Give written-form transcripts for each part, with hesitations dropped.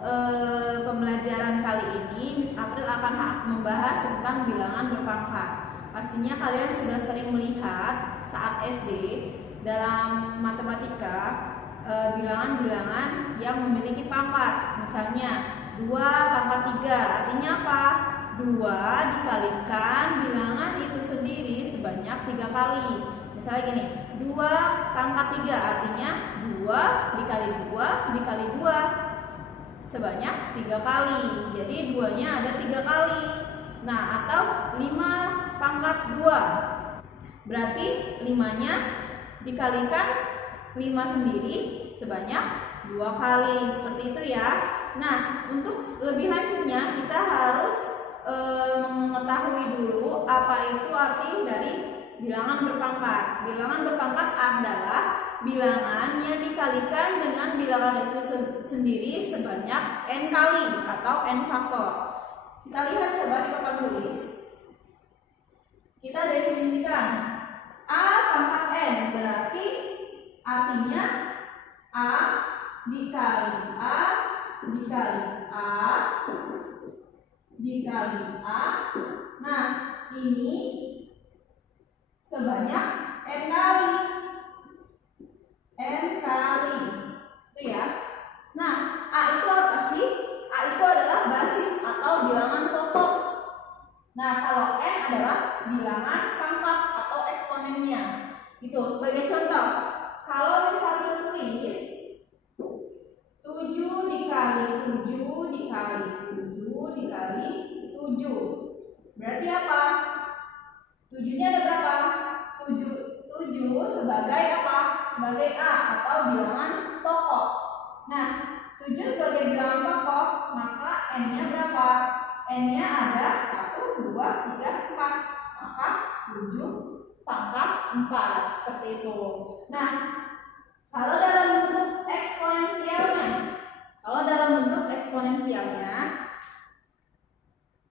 pembelajaran kali ini Miss April akan membahas tentang bilangan berpangkat. Pastinya kalian sudah sering melihat saat SD dalam matematika bilangan-bilangan yang memiliki pangkat. Misalnya 2 pangkat 3 artinya apa? 2 dikalikan bilangan itu sendiri sebanyak 3 kali. Misalnya gini, 2 pangkat 3 artinya 2 dikali 2 dikali 2 sebanyak 3 kali. Jadi 2-nya ada 3 kali. Nah, atau 5 pangkat 2 berarti 5-nya dikalikan 5 sendiri sebanyak 2 kali. Seperti itu ya. Nah, untuk lebih lanjutnya kita harus mengetahui dulu apa itu arti dari bilangan berpangkat. Bilangan berpangkat adalah bilangan yang dikalikan dengan bilangan itu sendiri sebanyak n kali atau n faktor. Kita lihat coba di papan tulis. Kita definisikan a pangkat n berarti artinya a dikali a dikali a dikali a. Nah, ini sebanyak n kali. N kali. Itu ya. Nah, A itu apa sih? A itu adalah basis atau bilangan pokok. Nah, kalau N adalah bilangan pangkat atau eksponennya. Itu sebagai contoh. Kalau misalnya tulis 7 dikali 7 dikali 7 dikali 7. Berarti apa? 7-nya ada berapa? 7 sebagai apa? Sebagai A atau bilangan pokok. Nah, 7 sebagai bilangan pokok, maka N-nya berapa? N-nya ada 1, 2, 3, 4. Maka 7 pangkat 4. Seperti itu. Nah, kalau dalam bentuk eksponensialnya,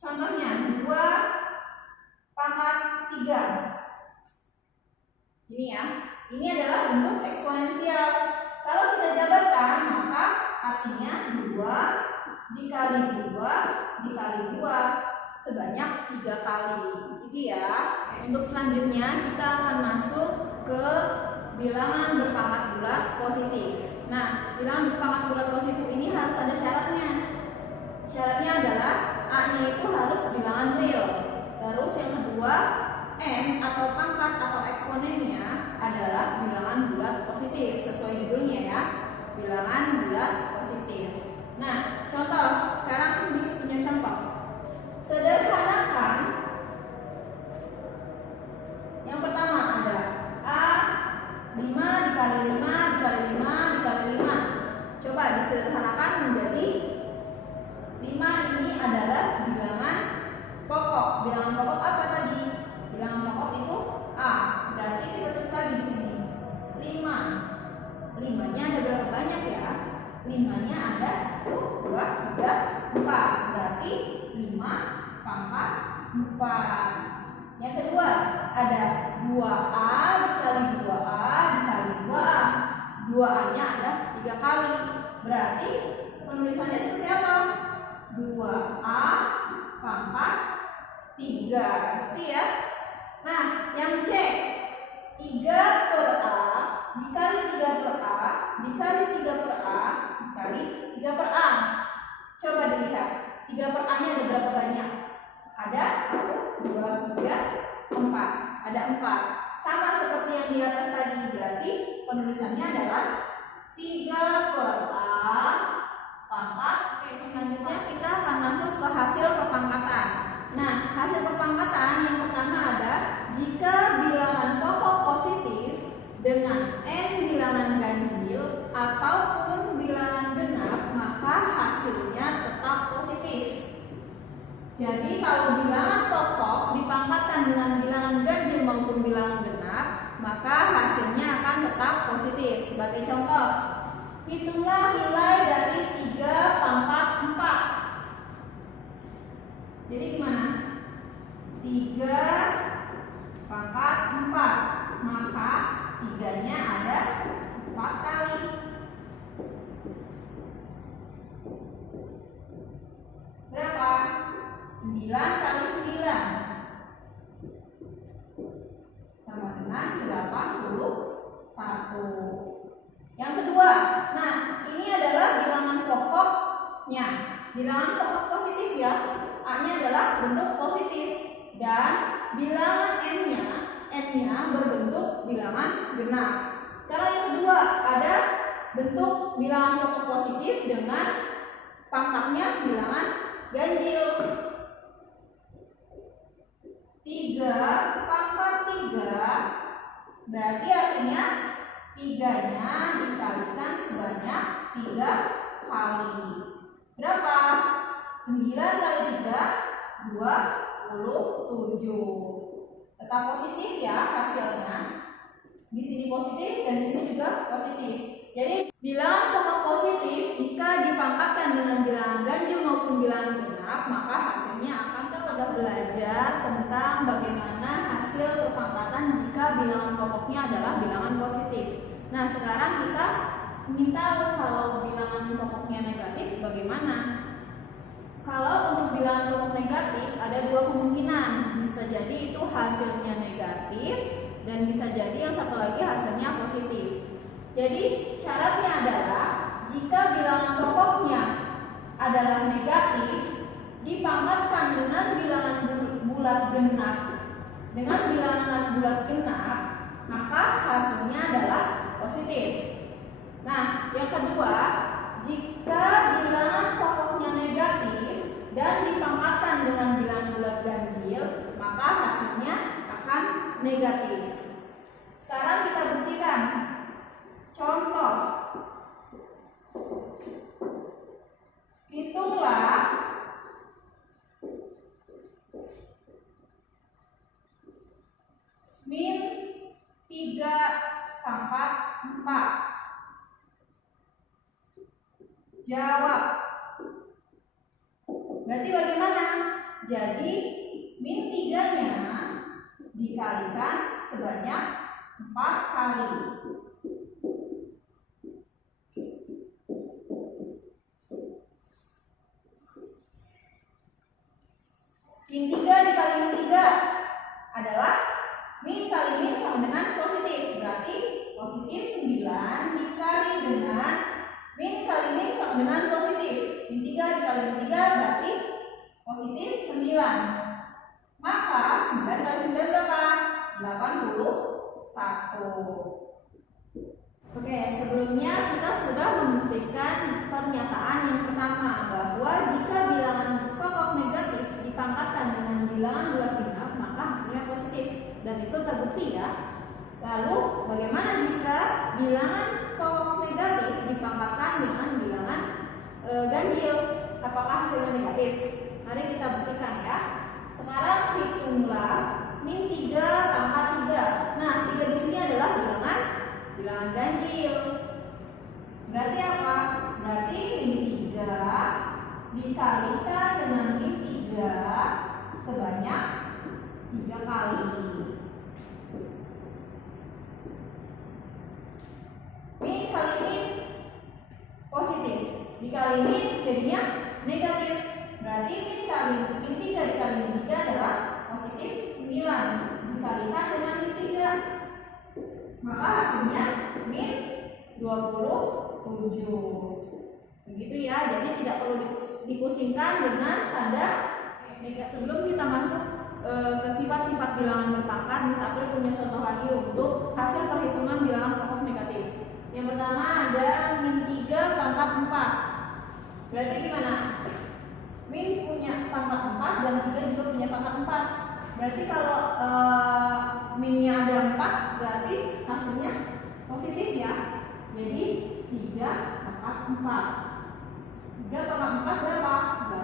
contohnya 2 pangkat 3. Ini ya. Ini adalah bentuk eksponensial. Kalau kita jabarkan, maka artinya 2 dikali 2 dikali 2 sebanyak 3 kali. Gitu ya. Untuk selanjutnya kita akan masuk ke bilangan berpangkat bulat positif. Nah, bilangan berpangkat bulat positif ini harus ada syaratnya. Syaratnya adalah A-nya itu harus bilangan real. Terus yang kedua, N atau pangkat atau eksponennya adalah bilangan bulat positif. Sesuai judulnya ya, bilangan bulat positif. Nah, contoh, sekarang Miss punya contoh. Sederhanakan. Yang pertama ada A 5 dikali 5 dikali 5 dikali 5. Coba disederhanakan menjadi 5 ini adalah bilangan pokok. Bilangan pokok apa tadi? Bilangan pokok itu A. Berarti kita tulis lagi di sini 5. 5-nya ada berapa banyak ya? 5-nya ada 1, 2, 3, 4. Berarti 5 pangkat 4. Yang kedua ada 2A dikali 2A dikali 2A. 2A-nya ada 3 kali. Berarti penulisannya seperti apa? 2A pangkat 3. Gitu ya. Nah, yang C 3 per A dikali 3 per A dikali 3 per A dikali 3 per A. Coba dilihat 3 per A-nya ada berapa banyak? Ada 1, 2, 3, 4. Ada 4. Sama seperti yang di atas tadi. Berarti penulisannya adalah 3 per A pangkat. Oke, selanjutnya kita akan masuk ke hasil perpangkatan. Nah, hasil perpangkatan yang pertama ada jika bilangan pokok positif dengan n bilangan ganjil ataupun bilangan genap, maka hasilnya tetap positif. Jadi kalau bilangan pokok dipangkatkan dengan bilangan ganjil maupun bilangan genap, maka hasilnya akan tetap positif. Sebagai contoh, hitunglah nilai dari 3 pangkat 4. Jadi gimana? 3 pangkat 4. Maka 3-nya ada 4 kali. 9 kali 9 sama dengan 81. Yang kedua, nah ini adalah bilangan pokoknya. Bilangan pokok positif ya. A-nya adalah bentuk positif dan bilangan N-nya berbentuk bilangan genap. Sekarang yang kedua, ada bentuk bilangan pokok positif dengan pangkatnya bilangan ganjil. 3 pangkat 3 berarti artinya 3-nya dikalikan sebanyak 3 kali. Berapa? 9 kali 3 27. Tetap positif ya hasilnya. Di sini positif dan di sini juga positif. Jadi bilangan pokok positif jika dipangkatkan dengan bilangan ganjil maupun bilangan genap, maka hasilnya akan sudah belajar tentang bagaimana hasil perpangkatan jika bilangan pokoknya adalah bilangan positif. Nah, sekarang kita ingin tahu kalau bilangan pokoknya negatif bagaimana. Kalau untuk bilangan pokok negatif ada dua kemungkinan. Bisa jadi itu hasilnya negatif dan bisa jadi yang satu lagi hasilnya positif. Jadi syaratnya adalah jika bilangan pokoknya adalah negatif dipangkatkan dengan bilangan bulat genap maka hasilnya adalah positif. Nah, yang kedua, jika bilangan pokoknya negatif dan dipangkatkan dengan bilangan bulat ganjil, maka hasilnya akan negatif. Sekarang kita buktikan. Contoh. Hitunglah min 3 pangkat 4. Jawab. Berarti bagaimana? Jadi min 3-nya dikalikan sebanyak 4 kali. Min 3 dikali min 3 adalah min kali min sama dengan positif. Berarti positif 9 dikali dengan min kali min sama dengan positif. Min 3 dikali min 3 berarti positif 9. Maka 9 kali 9 berapa? 81. Oke, sebelumnya kita sudah membuktikan pernyataan yang pertama bahwa jika bilangan pokok negatif dipangkatkan dengan bilangan bulat genap maka hasilnya positif dan itu terbukti ya. Lalu bagaimana jika bilangan pokok negatif dipangkatkan dengan bilangan ganjil? Apakah hasilnya negatif? Mari kita buktikan ya. Sekarang hitunglah min 3 pangkat 3. Nah, 3 di sini adalah bilangan ganjil. Berarti apa? Berarti min 3 dikalikan dengan min 3 sebanyak 3 kali. Min kali min positif, dikali min jadinya negatif. Berarti min 3 dikali min 3 adalah positif 9 dikalikan dengan min 3. Maka hasilnya min 27. Begitu ya, jadi tidak perlu dipusingkan dengan tanda negatif. Sebelum kita masuk ke sifat-sifat bilangan berpangkat, Miss April punya contoh lagi untuk hasil perhitungan bilangan pokok negatif. Yang pertama ada min 3 pangkat 4. Berarti gimana? Min punya pangkat 4 dan 3 juga punya pangkat 4. Berarti kalau minnya ada 4 berarti hasilnya positif ya. Jadi 3 pangkat 4. 3 pangkat 4 berapa?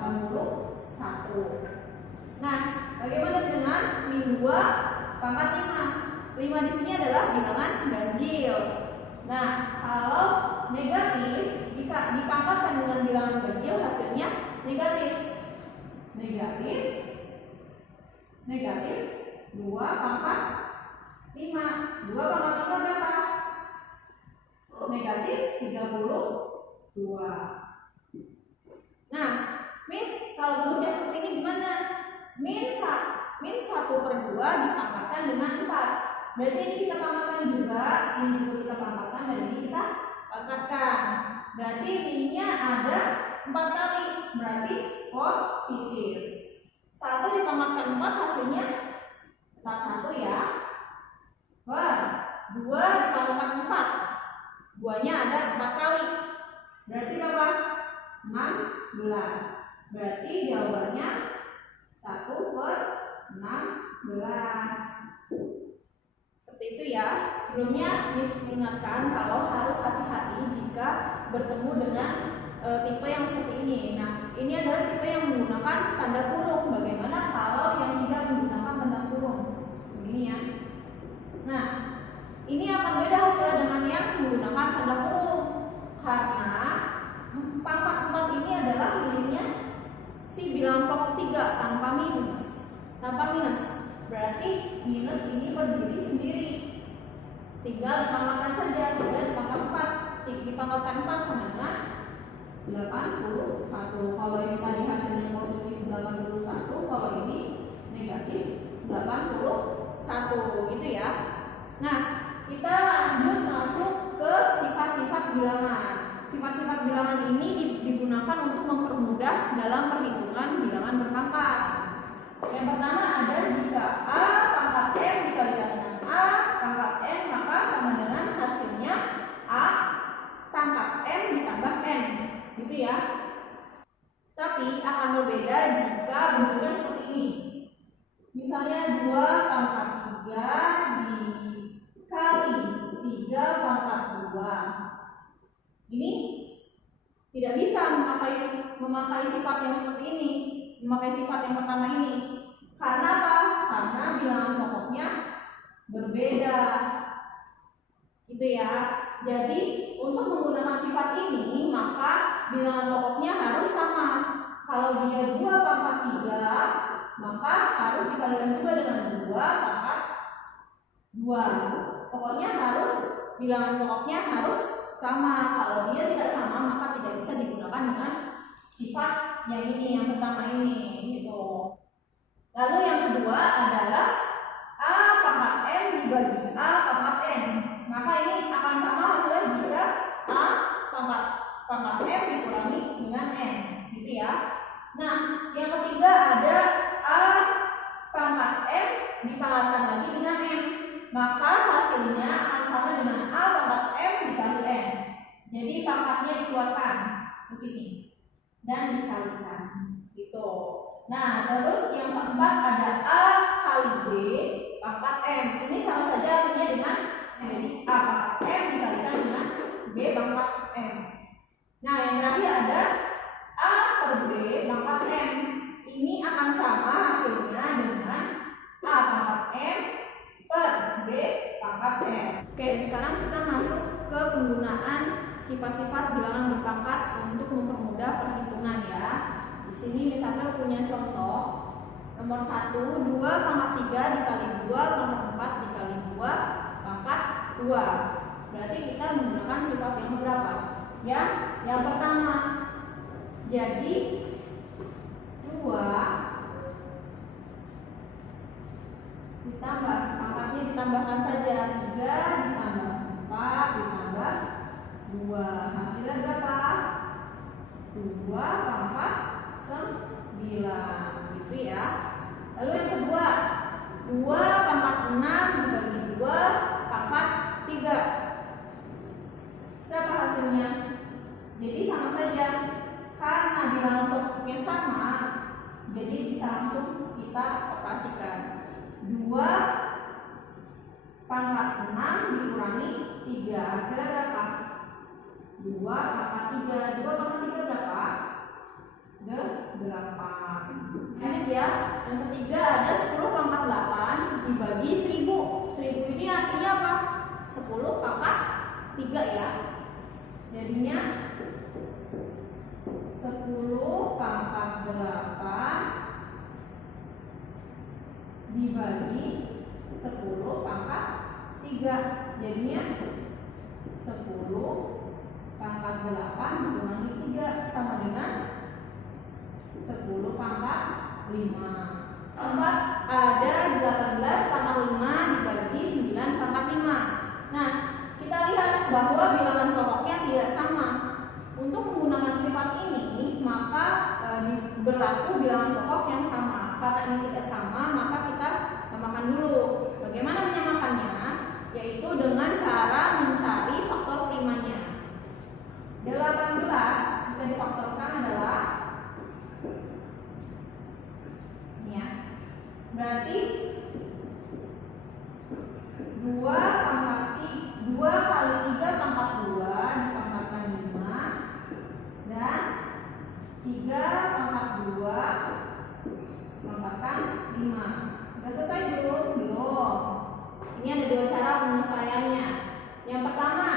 81. Nah, bagaimana dengan min 2 pangkat 5? 5 di sini adalah bilangan ganjil. Nah, kalau negatif jika dipangkatkan dengan bilangan ganjil hasilnya negatif. Negatif 2 pangkat 5. 2 pangkat 5 berapa? Negatif 32. Nah, Miss, kalau bentuknya seperti ini gimana? min 1/2 dipangkatkan dengan 4. Berarti ini kita pangkatkan juga, ini juga kita pangkatkan, dan ini kita pangkatkan. Berarti minnya ada 4 kali, berarti positif. 1 dipangkatkan 4 hasilnya tetap 1 ya. 2 dipangkatkan 4, 2-nya ada 4 kali. Berarti berapa? 16. Berarti jawabannya 1/16. Seperti itu ya. Sebelumnya diingatkan kalau harus hati-hati jika bertemu dengan tipe yang seperti ini. Nah, ini adalah tipe yang menggunakan tanda kurung. Bagaimana kalau yang tidak menggunakan tanda kurung? Ini ya. Nah, ini akan beda hasilnya dengan yang menggunakan tanda kurung, karena pangkat 4 ini adalah miliknya si bilangan pokok 3 tanpa minus. Berarti minus ini berdiri sendiri. Tinggal dipangkatkan saja, tinggal dipangkatkan 4 sama dengan 81. Kalau ini tadi hasilnya positif 81, kalau ini negatif 81, gitu ya. Nah, kita lanjut masuk ke sifat-sifat bilangan. Sifat-sifat bilangan ini digunakan untuk mempermudah dalam perhitungan bilangan berpangkat. Yang pertama ada jika A pangkat M dikalikan dengan A pangkat N, maka sama dengan hasilnya A pangkat M ditambah N, gitu ya. Tapi akan berbeda jika bentuknya seperti ini. Misalnya 2 pangkat 3 dikali 3 pangkat 2. Ini tidak bisa memakai sifat yang seperti ini, memakai sifat yang pertama ini. Karena apa? Karena bilangan pokoknya berbeda, gitu ya. Jadi untuk menggunakan sifat ini, maka bilangan pokoknya harus sama. Kalau dia 2 pangkat 3, maka harus dikalikan juga dengan 2 pangkat 2. Pokoknya harus bilangan pokoknya harus sama. Kalau dia tidak sama, maka tidak bisa digunakan dengan sifat yang ini, yang pertama ini, gitu. Lalu yang kedua adalah A pangkat N dibagi A pangkat N. Maka ini akan sama hasilnya jika A pangkat M dikurangi dengan N, gitu ya. Nah, yang ketiga ada A pangkat M dipangkatkan lagi dengan M. Maka hasilnya akan sama dengan A pangkat M dikali N. Jadi pangkatnya dikeluarkan ke sini dan dikalikan, gitu. Nah, terus yang keempat ada A kali B pangkat M. Ini sama saja artinya dengan jadi A pangkat M dikalikan dengan B pangkat M. Nah, yang terakhir ada A per B pangkat M. Ini akan sama hasilnya dengan A pangkat M per B pangkat M. Oke, sekarang kita masuk ke penggunaan sifat-sifat bilangan berpangkat untuk mempermudah perhitungan ya. Di sini misalnya punya contoh nomor 1, 2 pangkat 3 dikali 2 pangkat 4 dikali 2 pangkat 2. Berarti kita menggunakan sifat yang berapa? Ya, yang pertama. Jadi 2 ditambah, pangkatnya ditambahkan saja, 3 ditambah 4 ditambah 2, hasilnya berapa? 2 pangkat 9, gitu ya. Lalu yang kedua, 2 pangkat 6 dibagi 2 pangkat 3. Berapa hasilnya? Jadi sama saja, karena bilangan pokoknya sama, jadi bisa langsung kita operasikan. 2 pangkat 6 dikurangi 3, hasilnya berapa? 2 pangkat 3. 2 pangkat 3 berapa? 8. Lanjut ya. Yang ketiga ada 10 pangkat 8 dibagi 1000. 1000 ini artinya apa? 10 pangkat 3 ya. Jadinya 10 pangkat 8 dibagi 10 pangkat 3. Jadinya 10 pangkat 8 dikurangi 3 sama dengan 10 pangkat 5. 4 ada 18 pangkat 5 dibagi 9 pangkat 5. Nah, kita lihat bahwa bilangan pokoknya tidak sama. Untuk menggunakan sifat ini, maka berlaku bilangan pokok yang sama. Karena ini tidak sama, maka kita samakan dulu. Bagaimana menyamakannya? Yaitu dengan cara mencari faktor primanya. 18 jika difaktorkan adalah ini ya. Berarti 2 kali 3 pangkat 2 dipangkatkan 5 dan 3 pangkat 2 pangkatkan 5. Sudah selesai belum? Belum. Ini ada 2 cara penyelesaiannya. Yang pertama,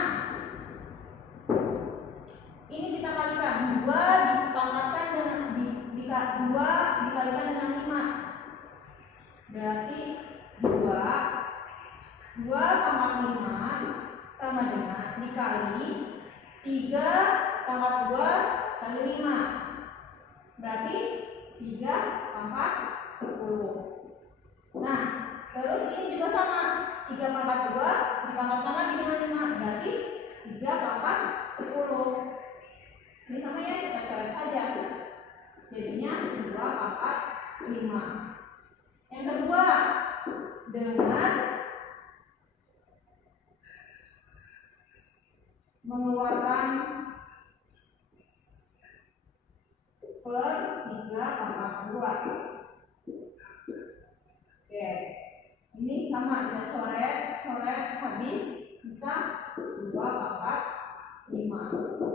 ini kita kalikan 2 dipangkatkan dengan 2 dikalikan dengan 5. Berarti 2 pangkat 5 sama dengan dikali 3 pangkat 2 kali 5. Berarti 3 pangkat 10. Nah, terus ini juga sama. 3 pangkat 2 dipangkatkan lagi dengan 5. Berarti 3 pangkat 10. Ini sama ya, kita coret saja. Jadinya 2 pangkat 5. Yang kedua, dengan mengeluarkan per 3 pangkat 2. Oke, ini sama, kita coret habis bisa 2 pangkat 5.